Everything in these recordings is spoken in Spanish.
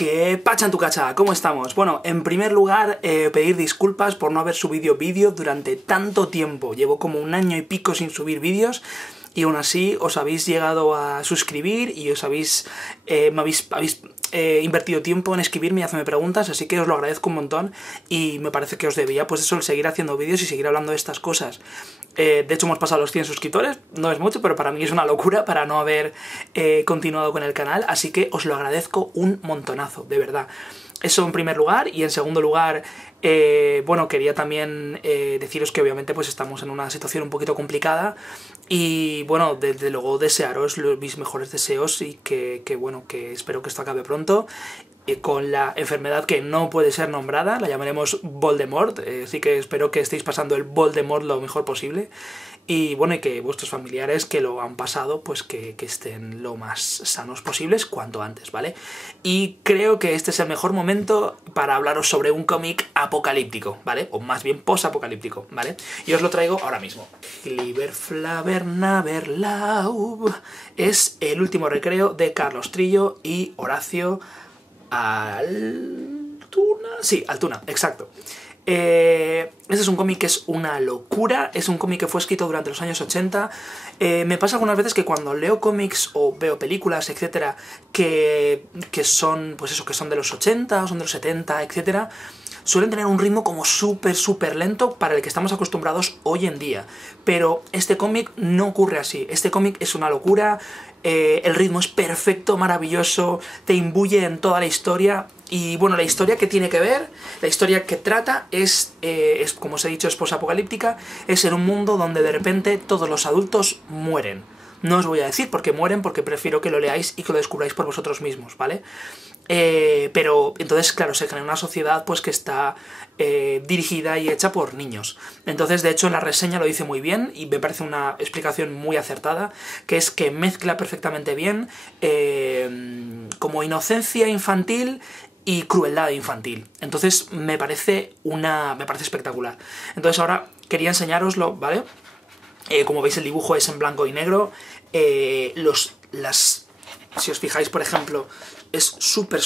¿Qué pacha en tu cacha? ¿Cómo estamos? Bueno, en primer lugar, pedir disculpas por no haber subido vídeos durante tanto tiempo. Llevo como 1 año y pico sin subir vídeos y aún así os habéis llegado a suscribir y os habéis invertido tiempo en escribirme y hacerme preguntas, así que os lo agradezco un montón y me parece que os debía, pues eso, el seguir haciendo vídeos y seguir hablando de estas cosas. De hecho hemos pasado los 100 suscriptores, no es mucho, pero para mí es una locura para no haber continuado con el canal, así que os lo agradezco un montonazo, de verdad. Eso en primer lugar, y en segundo lugar, bueno, quería también deciros que obviamente pues estamos en una situación un poquito complicada y bueno, desde luego desearos mis mejores deseos y que bueno, que espero que esto acabe pronto. Con la enfermedad que no puede ser nombrada, la llamaremos Voldemort, así que espero que estéis pasando el Voldemort lo mejor posible y bueno, y que vuestros familiares que lo han pasado, pues que estén lo más sanos posibles cuanto antes, ¿vale? Y creo que este es el mejor momento para hablaros sobre un cómic apocalíptico, ¿vale? O más bien post-apocalíptico, ¿vale? Y os lo traigo ahora mismo. Liber-Flaver-Naver-Laub es el último recreo de Carlos Trillo y Horacio Altuna. Sí, Altuna, exacto. Este es un cómic que es una locura, es un cómic que fue escrito durante los años 80. Me pasa algunas veces que cuando leo cómics o veo películas, etcétera, que son, pues eso, que son de los 80 o son de los 70, etcétera, suelen tener un ritmo como súper lento para el que estamos acostumbrados hoy en día. Pero este cómic no ocurre así. Este cómic es una locura, el ritmo es perfecto, maravilloso, te imbuye en toda la historia. Y bueno, la historia que tiene que ver, la historia que trata es como os he dicho, es posapocalíptica, es en un mundo donde de repente todos los adultos mueren. No os voy a decir por qué mueren, porque prefiero que lo leáis y que lo descubráis por vosotros mismos, ¿vale? Pero entonces, claro, se crea una sociedad pues que está dirigida y hecha por niños. Entonces, de hecho, en la reseña lo dice muy bien y me parece una explicación muy acertada, que es que mezcla perfectamente bien como inocencia infantil y crueldad infantil. Entonces me parece espectacular. Entonces ahora quería enseñároslo, ¿vale? Como veis el dibujo es en blanco y negro. Si os fijáis, por ejemplo, es súper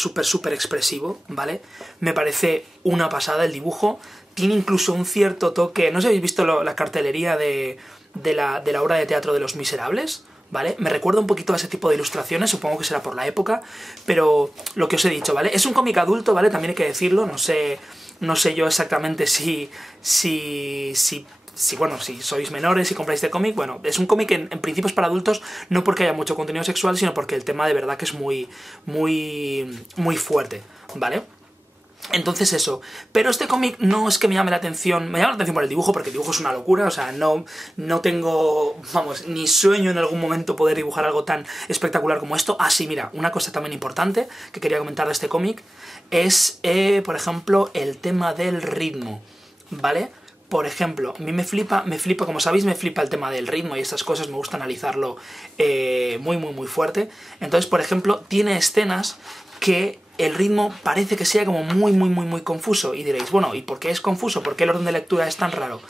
expresivo, ¿vale? Me parece una pasada el dibujo. Tiene incluso un cierto toque... No sé si habéis visto la cartelería de la obra de teatro de Los Miserables, ¿vale? Me recuerda un poquito a ese tipo de ilustraciones, supongo que será por la época, pero lo que os he dicho, ¿vale? Es un cómic adulto, ¿vale? También hay que decirlo, no sé yo exactamente si sois menores y compráis este cómic. Bueno, es un cómic que en principio es para adultos, no porque haya mucho contenido sexual, sino porque el tema de verdad que es muy fuerte, ¿vale? Entonces eso, pero este cómic no es que me llame la atención por el dibujo, porque el dibujo es una locura, o sea, no tengo, vamos, ni sueño en algún momento poder dibujar algo tan espectacular como esto. Ah, sí, mira, una cosa también importante que quería comentar de este cómic es, por ejemplo, el tema del ritmo, ¿vale? Por ejemplo, a mí me flipa, como sabéis, me flipa el tema del ritmo y estas cosas, me gusta analizarlo muy fuerte. Entonces, por ejemplo, tiene escenas que el ritmo parece que sea como muy confuso. Y diréis, bueno, ¿y por qué es confuso? ¿Por qué el orden de lectura es tan raro?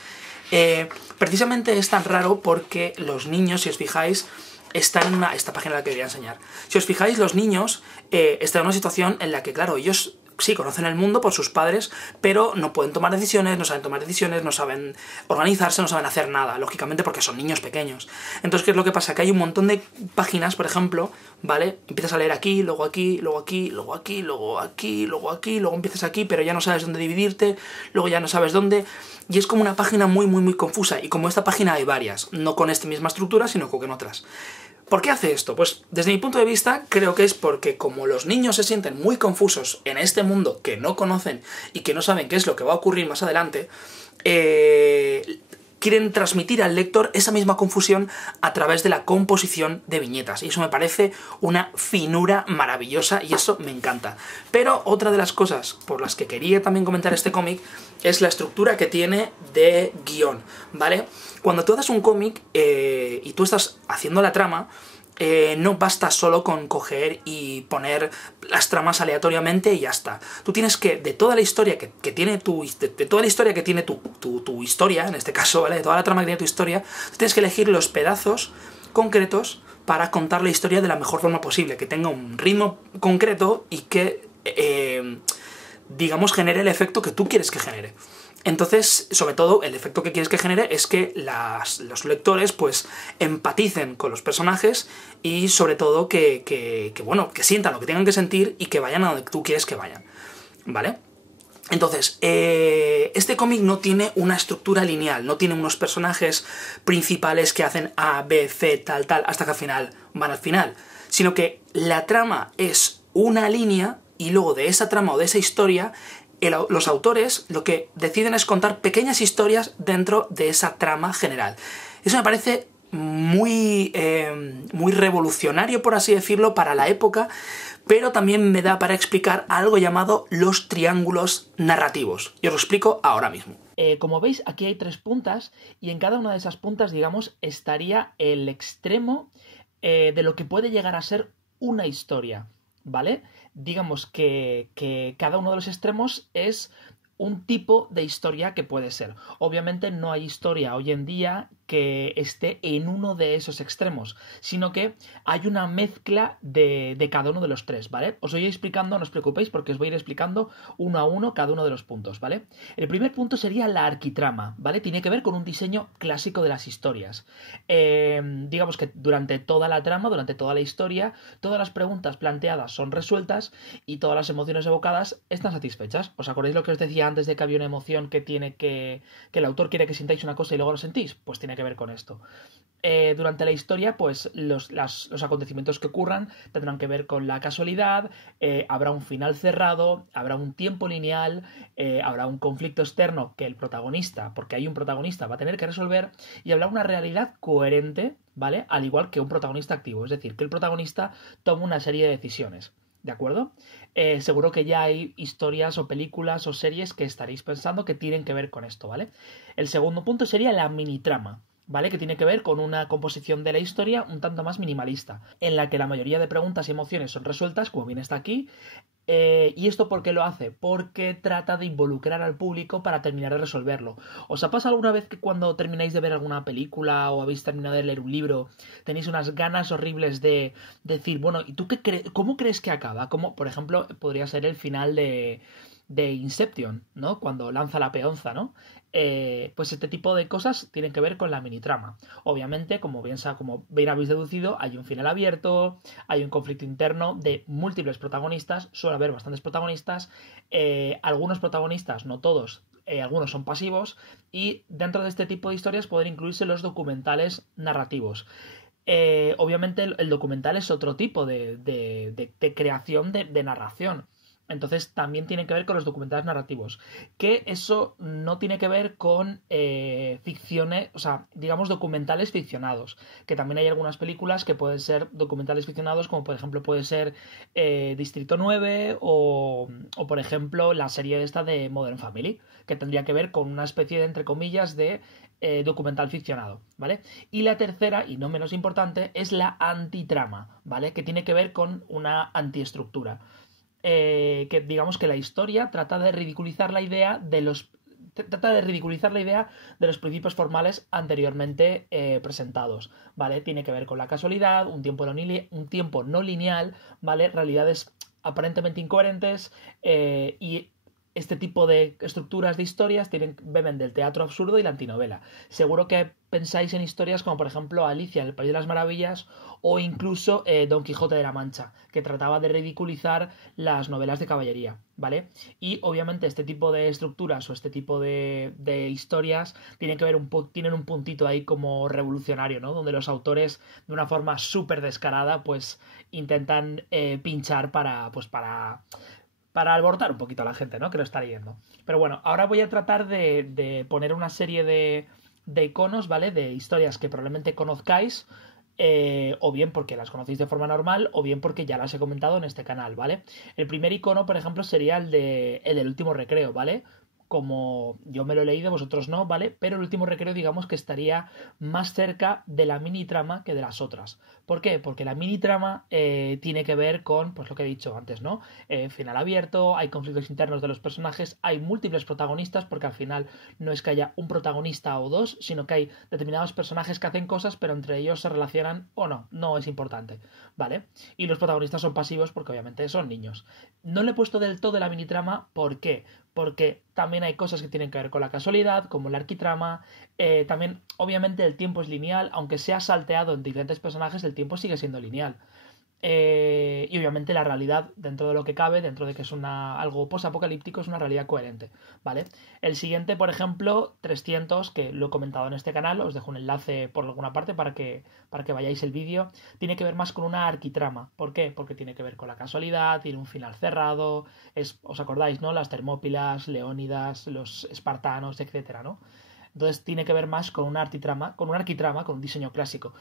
Precisamente es tan raro porque los niños, si os fijáis, están en esta página la que quería enseñar. Si os fijáis, los niños están en una situación en la que, claro, ellos sí conocen el mundo por sus padres, pero no pueden tomar decisiones, no saben tomar decisiones, no saben organizarse, no saben hacer nada, lógicamente porque son niños pequeños. Entonces, ¿qué es lo que pasa? Que hay un montón de páginas, por ejemplo, ¿vale? Empiezas a leer aquí, luego aquí, luego aquí, luego aquí, luego aquí, luego aquí, luego empiezas aquí, pero ya no sabes dónde dividirte, luego ya no sabes dónde, y es como una página muy confusa, y como esta página hay varias, no con esta misma estructura, sino con otras. ¿Por qué hace esto? Pues desde mi punto de vista creo que es porque como los niños se sienten muy confusos en este mundo que no conocen y que no saben qué es lo que va a ocurrir más adelante, quieren transmitir al lector esa misma confusión a través de la composición de viñetas. Y eso me parece una finura maravillosa y eso me encanta. Pero otra de las cosas por las que quería también comentar este cómic es la estructura que tiene de guión, ¿vale? Cuando tú haces un cómic y tú estás haciendo la trama, no basta solo con coger y poner las tramas aleatoriamente y ya está. Tú tienes que, de toda la historia que tiene tu historia, en este caso, ¿vale? De toda la trama que tiene tu historia, tú tienes que elegir los pedazos concretos para contar la historia de la mejor forma posible, que tenga un ritmo concreto y que digamos, genere el efecto que tú quieres que genere. Entonces, sobre todo, el efecto que quieres que genere es que los lectores, pues, empaticen con los personajes y, sobre todo, que sientan lo que tengan que sentir y que vayan a donde tú quieres que vayan, ¿vale? Entonces, este cómic no tiene una estructura lineal, no tiene unos personajes principales que hacen A, B, C, tal, hasta que al final van al final, sino que la trama es una línea y luego de esa trama o de esa historia los autores lo que deciden es contar pequeñas historias dentro de esa trama general. Eso me parece muy revolucionario, por así decirlo, para la época, pero también me da para explicar algo llamado los triángulos narrativos. Y os lo explico ahora mismo. Como veis, aquí hay 3 puntas y en cada una de esas puntas, digamos, estaría el extremo de lo que puede llegar a ser una historia, ¿vale? Digamos que cada uno de los extremos es un tipo de historia que puede ser. Obviamente no hay historia hoy en día que esté en uno de esos extremos, sino que hay una mezcla de cada uno de los 3, ¿vale? Os voy explicando, no os preocupéis, porque os voy a ir explicando uno a uno cada uno de los puntos, ¿vale? El primer punto sería la arquitrama, ¿vale? Tiene que ver con un diseño clásico de las historias. Digamos que durante toda la trama, durante toda la historia, todas las preguntas planteadas son resueltas y todas las emociones evocadas están satisfechas. ¿Os acordáis lo que os decía antes de que había una emoción que el autor quiere que sintáis una cosa y luego lo sentís? Pues tiene que ver con esto. Durante la historia, pues los acontecimientos que ocurran tendrán que ver con la casualidad, habrá un final cerrado, habrá un tiempo lineal, habrá un conflicto externo que el protagonista, porque hay un protagonista, va a tener que resolver, y habrá una realidad coherente, ¿vale? Al igual que un protagonista activo, es decir, que el protagonista toma una serie de decisiones. ¿De acuerdo? Seguro que ya hay historias o películas o series que estaréis pensando que tienen que ver con esto, ¿vale? El segundo punto sería la mini-trama, ¿vale? Que tiene que ver con una composición de la historia un tanto más minimalista, en la que la mayoría de preguntas y emociones son resueltas, como bien está aquí. ¿Y esto por qué lo hace? Porque trata de involucrar al público para terminar de resolverlo. ¿Os ha pasado alguna vez que cuando termináis de ver alguna película o habéis terminado de leer un libro tenéis unas ganas horribles de decir, bueno, ¿y tú cómo crees que acaba? Como, por ejemplo, podría ser el final de Inception, ¿no? Cuando lanza la peonza, ¿no? Pues este tipo de cosas tienen que ver con la mini-trama. Obviamente, como bien habéis deducido, hay un final abierto, hay un conflicto interno de múltiples protagonistas, suele haber bastantes protagonistas, algunos protagonistas, no todos, algunos son pasivos, y dentro de este tipo de historias pueden incluirse los documentales narrativos. Obviamente el documental es otro tipo de creación de narración. Entonces también tiene que ver con los documentales narrativos. Que eso no tiene que ver con ficciones, o sea, digamos documentales ficcionados. Que también hay algunas películas que pueden ser documentales ficcionados, como por ejemplo puede ser Distrito 9 o por ejemplo la serie esta de Modern Family, que tendría que ver con una especie de, entre comillas, de documental ficcionado, ¿vale? Y la tercera, y no menos importante, es la antitrama, ¿vale? Que tiene que ver con una antiestructura. Que digamos que la historia trata de ridiculizar la idea de los principios formales anteriormente presentados, ¿vale? Tiene que ver con la casualidad, un tiempo no lineal, ¿vale? Realidades aparentemente incoherentes y este tipo de estructuras de historias beben del teatro absurdo y la antinovela. Seguro que pensáis en historias como por ejemplo Alicia en el País de las Maravillas o incluso Don Quijote de la Mancha, que trataba de ridiculizar las novelas de caballería, ¿vale? Y obviamente este tipo de estructuras o este tipo de historias tienen un puntito ahí como revolucionario, ¿no? Donde los autores de una forma súper descarada pues intentan pinchar para alborotar un poquito a la gente, ¿no? Que lo está leyendo. Pero bueno, ahora voy a tratar de poner una serie de iconos, ¿vale? De historias que probablemente conozcáis, o bien porque las conocéis de forma normal, o bien porque ya las he comentado en este canal, ¿vale? El primer icono, por ejemplo, sería el del último recreo, ¿vale? Como yo me lo he leído, vosotros no, ¿vale? Pero el último recreo digamos que estaría más cerca de la mini trama que de las otras. ¿Por qué? Porque la mini trama tiene que ver con, pues lo que he dicho antes, ¿no? Final abierto, hay conflictos internos de los personajes, hay múltiples protagonistas, porque al final no es que haya un protagonista o dos, sino que hay determinados personajes que hacen cosas, pero entre ellos se relacionan o no, no es importante, ¿vale? Y los protagonistas son pasivos porque obviamente son niños. No le he puesto del todo la mini trama, ¿por qué? Porque también hay cosas que tienen que ver con la casualidad, como la arquitrama, también obviamente el tiempo es lineal, aunque sea salteado en diferentes personajes, el tiempo sigue siendo lineal. Y obviamente la realidad, dentro de lo que cabe, dentro de que es algo post-apocalíptico, es una realidad coherente, ¿vale? El siguiente, por ejemplo, 300, que lo he comentado en este canal, os dejo un enlace por alguna parte para que vayáis el vídeo, tiene que ver más con una arquitrama. ¿Por qué? Porque tiene que ver con la casualidad, tiene un final cerrado, ¿os acordáis, no? Las Termópilas, Leónidas, los espartanos, etcétera, ¿no? Entonces tiene que ver más con una arquitrama, con un diseño clásico.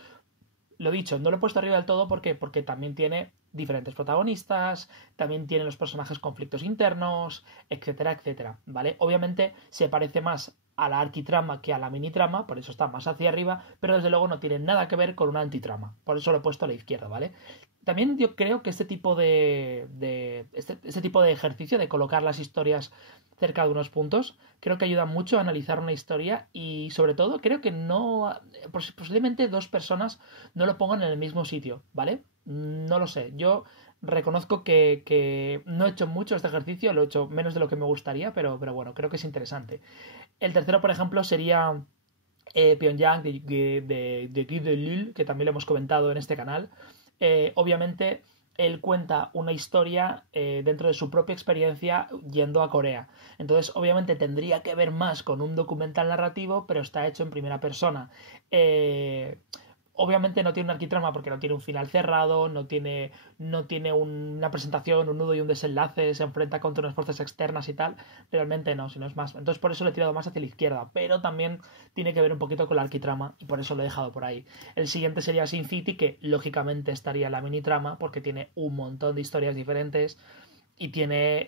Lo dicho, no lo he puesto arriba del todo, ¿por qué? Porque también tiene diferentes protagonistas, también tiene los personajes conflictos internos, etcétera, etcétera, ¿vale? Obviamente se parece más a la arquitrama que a la minitrama, por eso está más hacia arriba, pero desde luego no tiene nada que ver con una antitrama, por eso lo he puesto a la izquierda, ¿vale? También yo creo que este tipo de ejercicio de colocar las historias cerca de unos puntos, creo que ayuda mucho a analizar una historia y sobre todo creo que no, posiblemente dos personas no lo pongan en el mismo sitio, ¿vale? No lo sé, yo reconozco que no he hecho mucho este ejercicio, lo he hecho menos de lo que me gustaría, pero bueno, creo que es interesante. El tercero, por ejemplo, sería Pyongyang de Guy Delisle, que también lo hemos comentado en este canal. Obviamente él cuenta una historia dentro de su propia experiencia yendo a Corea. Entonces, obviamente tendría que ver más con un documental narrativo, pero está hecho en primera persona. Obviamente no tiene una arquitrama porque no tiene un final cerrado, no tiene una presentación, un nudo y un desenlace, se enfrenta contra unas fuerzas externas y tal. Realmente no, sino es más. Entonces por eso lo he tirado más hacia la izquierda, pero también tiene que ver un poquito con la arquitrama y por eso lo he dejado por ahí. El siguiente sería Sin City, que lógicamente estaría en la mini trama porque tiene un montón de historias diferentes y tiene,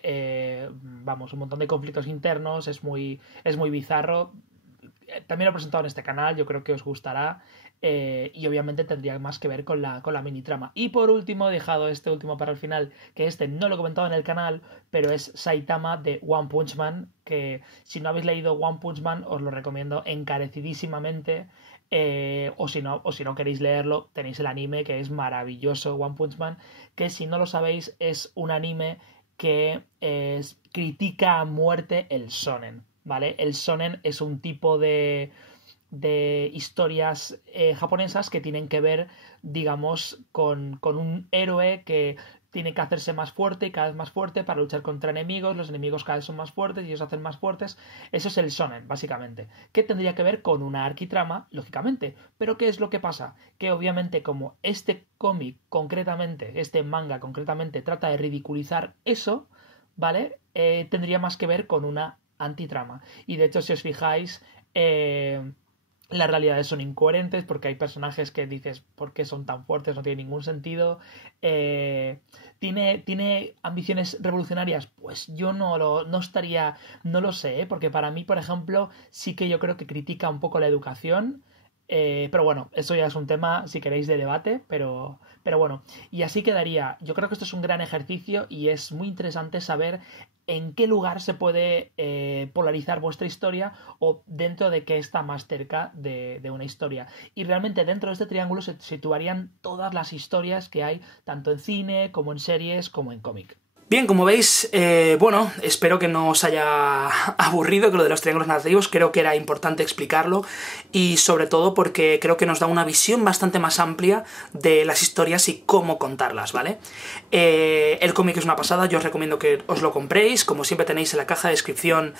un montón de conflictos internos, es muy bizarro. También lo he presentado en este canal, yo creo que os gustará. Y obviamente tendría más que ver con la mini trama. Y por último, he dejado este último para el final, que este no lo he comentado en el canal, pero es Saitama de One Punch Man, que si no habéis leído One Punch Man os lo recomiendo encarecidísimamente. O si no queréis leerlo, tenéis el anime, que es maravilloso, One Punch Man, que si no lo sabéis es un anime que critica a muerte el shonen, ¿vale? El shonen es un tipo de historias japonesas que tienen que ver, digamos, con un héroe que tiene que hacerse más fuerte y cada vez más fuerte para luchar contra enemigos, los enemigos cada vez son más fuertes y ellos hacen más fuertes. Eso es el shonen, básicamente. ¿Qué tendría que ver con una arquitrama? Lógicamente. Pero ¿qué es lo que pasa? Que obviamente como este cómic concretamente, este manga concretamente trata de ridiculizar eso, ¿vale? Tendría más que ver con una antitrama. Y de hecho, si os fijáis, las realidades son incoherentes porque hay personajes que dices, ¿por qué son tan fuertes? No tiene ningún sentido. ¿Tiene ambiciones revolucionarias? Pues yo no lo sé, porque para mí, por ejemplo, sí que yo creo que critica un poco la educación. Pero bueno, eso ya es un tema, si queréis, de debate, pero bueno, y así quedaría. Yo creo que esto es un gran ejercicio y es muy interesante saber en qué lugar se puede polarizar vuestra historia o dentro de qué está más cerca de una historia. Y realmente dentro de este triángulo se situarían todas las historias que hay, tanto en cine, como en series, como en cómic. Bien, como veis, espero que no os haya aburrido con lo de los triángulos narrativos, creo que era importante explicarlo y sobre todo porque creo que nos da una visión bastante más amplia de las historias y cómo contarlas, ¿vale? El cómic es una pasada, yo os recomiendo que os lo compréis, como siempre tenéis en la caja de descripción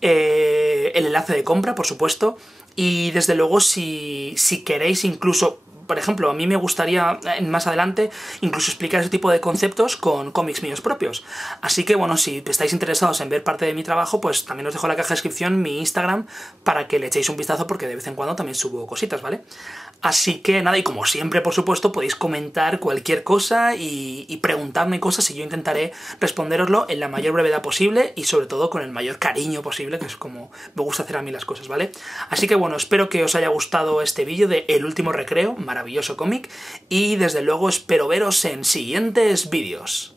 el enlace de compra, por supuesto, y desde luego si queréis incluso... Por ejemplo, a mí me gustaría más adelante incluso explicar ese tipo de conceptos con cómics míos propios. Así que, bueno, si estáis interesados en ver parte de mi trabajo, pues también os dejo en la caja de descripción mi Instagram para que le echéis un vistazo porque de vez en cuando también subo cositas, ¿vale? Así que nada, y como siempre, por supuesto, podéis comentar cualquier cosa y preguntarme cosas y yo intentaré responderoslo en la mayor brevedad posible y sobre todo con el mayor cariño posible, que es como me gusta hacer a mí las cosas, ¿vale? Así que bueno, espero que os haya gustado este vídeo de El Último Recreo, maravilloso cómic y desde luego espero veros en siguientes vídeos.